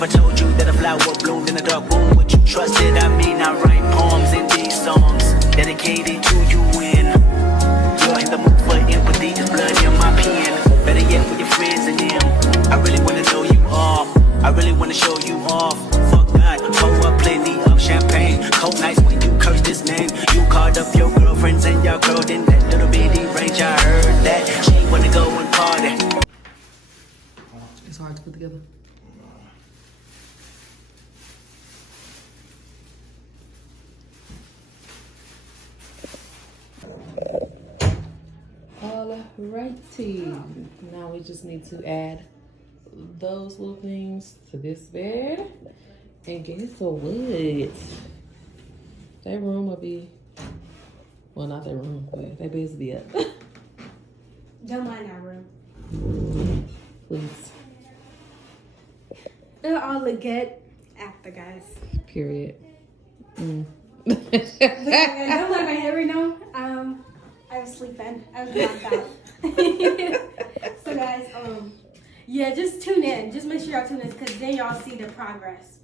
If I told you that a flower bloomed in a dark room, would you trust it? I mean, I write poems in these songs dedicated to you when you're in the mood for empathy. There's blood in my pen. Better yet, with your friends and them. I really wanna know you all. I really wanna show you off. Fuck God, pour up plenty of champagne. Cold nights when you curse this name. You called up your girlfriends and y'all curled in that little bitty range. I heard that she wanna go and party. It's hard to put together. Alrighty, now we just need to add those little things to this bed. And guess what? That room will be, well, not that room, but that bed's be up. Don't mind that room. Please. It'll all look good after, guys. Period. Don't look like every no. I was sleeping. I was knocked out. So guys, yeah, just tune in. Just make sure y'all tune in, because then y'all see the progress.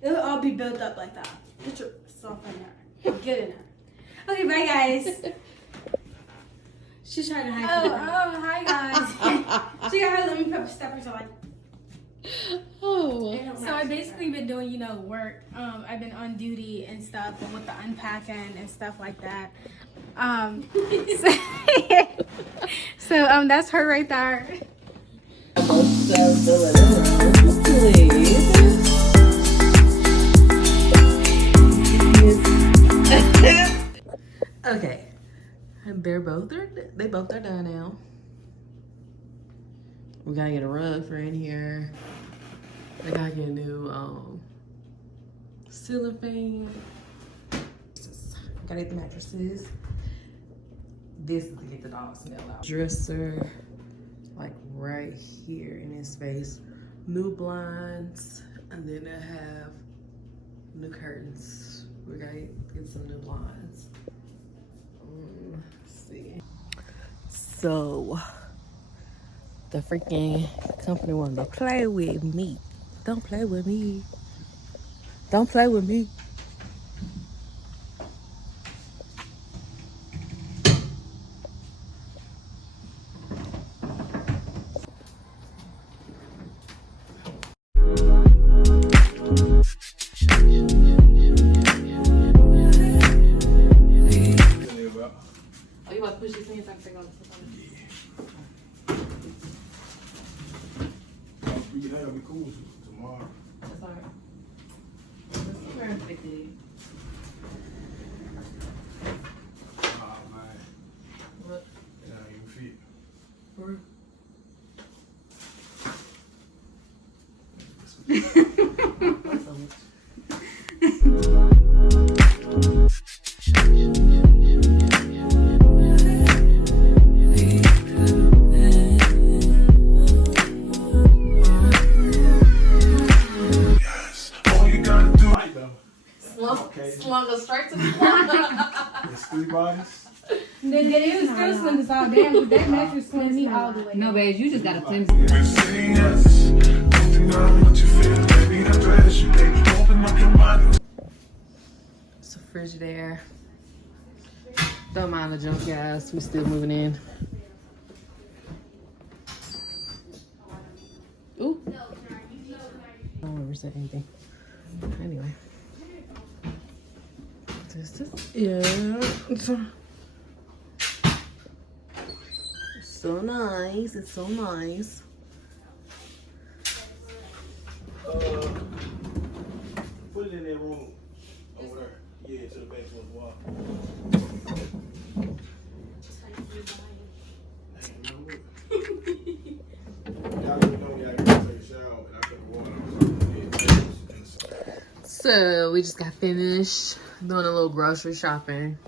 It'll all be built up like that. Get yourself in there. Get in there. Okay, bye guys. She's trying to hide. Oh, hi guys. She got her let me pepper steppers on. Oh. So I basically been doing, work. I've been on duty and stuff, and with the unpacking and stuff like that. So that's her right there. Okay, and they both are done now. We gotta get a rug for in here. I gotta get a new ceiling fan. Gotta get the mattresses. This is to get the dog smell out. Dresser, like right here in this space. New blinds, and then I have new curtains. We gotta get some new blinds. Let's see. So, the freaking company wanted to play with me. Don't play with me. Don't play with me. Are you about to push this in so I can take on this? That'll be cool tomorrow. That's alright. It's perfectly. Oh man, What? that ain't even fit. Where? Slung us straight to the floor. It's 3 bodies. It was still slim as all damn, because that mattress slim me all the way. No, babe, you just gotta cleanse. It's a Frigidaire. Don't mind the junk, guys. We still moving in. Ooh. I don't ever say anything. Anyway. This is it. It's so nice. It's so nice. Put it in that room over there. Yeah, to the back towards the wall. Y'all let me know when y'all get to take a shower and I put the water on. So we just got finished doing a little grocery shopping.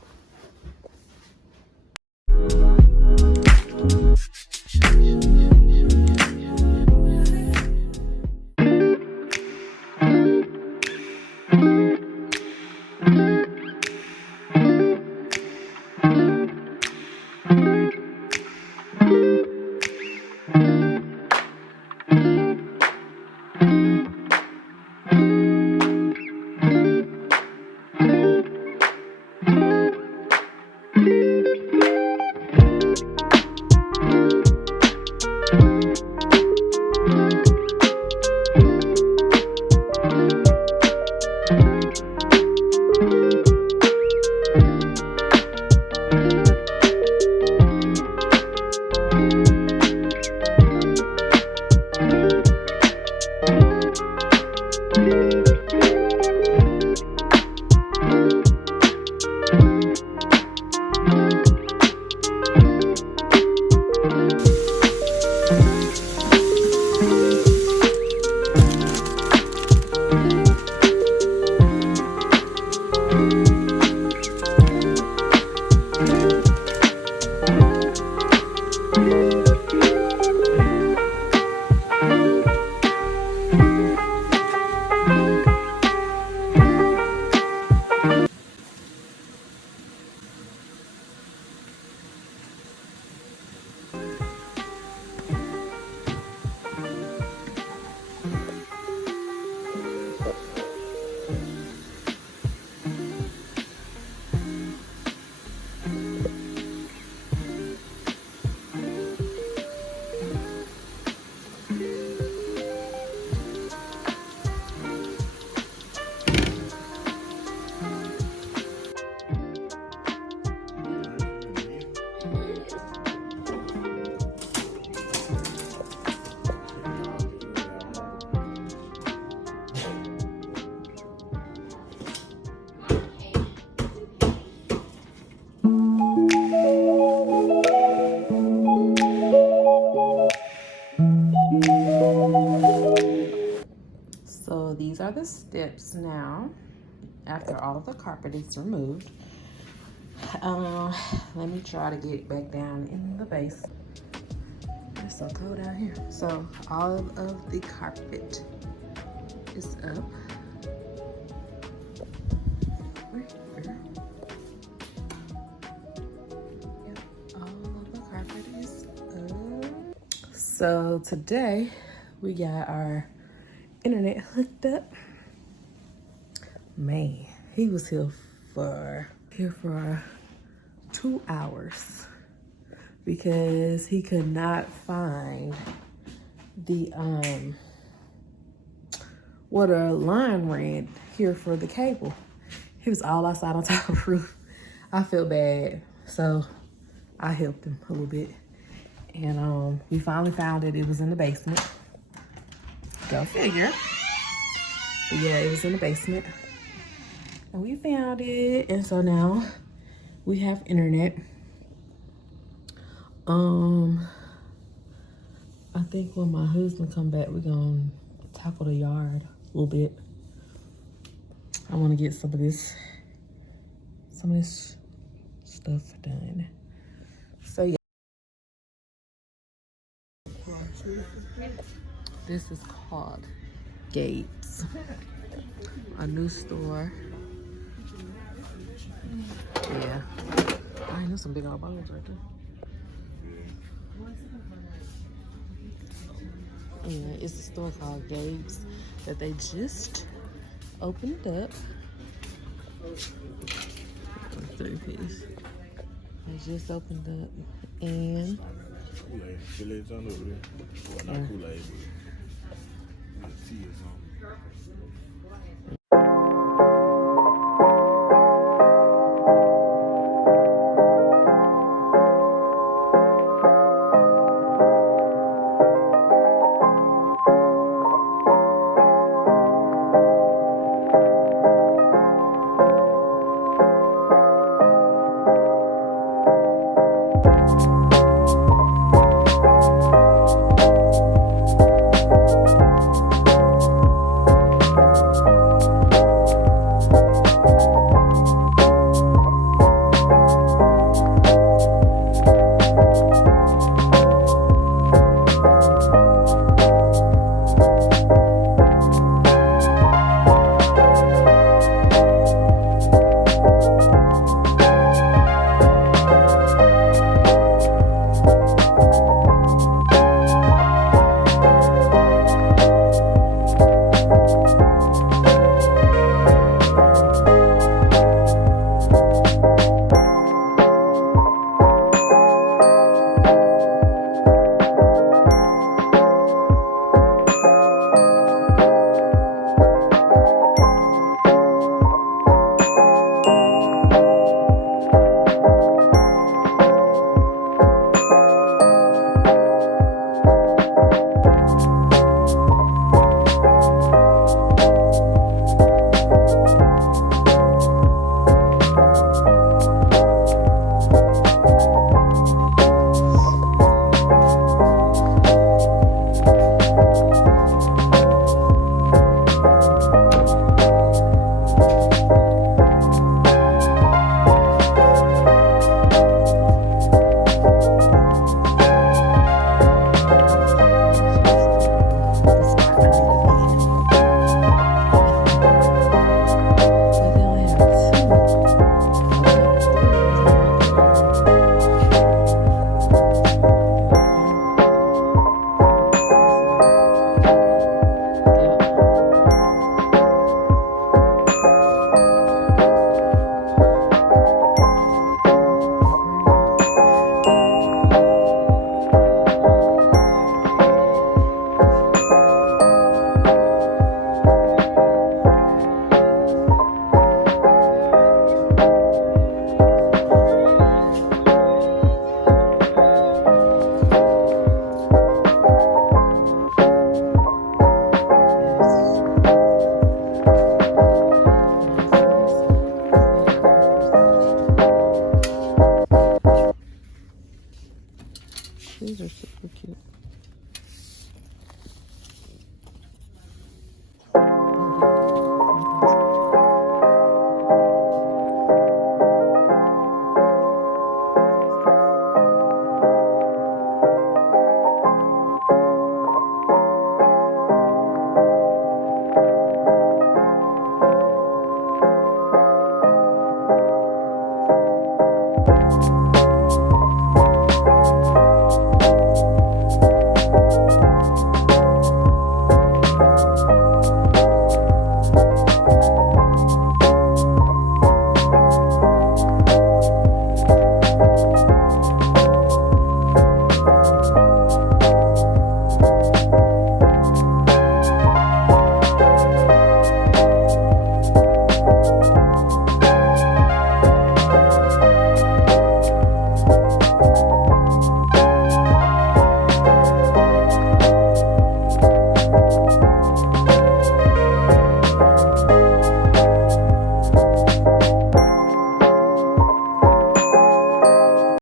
So these are the steps now after all of the carpet is removed. Let me try to get back down in the base. It's so cold out here. So all of the carpet is up. Yep, all of the carpet is up. So today we got our internet hooked up. Man, he was here for 2 hours because he could not find the what a line ran here for the cable. He was all outside on top of the roof. I feel bad, so I helped him a little bit, and we finally found it. It was in the basement. Go figure. But yeah, it was in the basement. And we found it. And so now we have internet. I think when my husband come back, we're gonna tackle the yard a little bit. I wanna get some of this stuff done. So yeah. This is called Gabe's, a new store. Yeah, I know some big old bottles right there. Yeah, it's a store called Gabe's that they just opened up. 3-piece. They just opened up, and Kool-Aid on over there. Well, not Kool-Aid, but tea or something.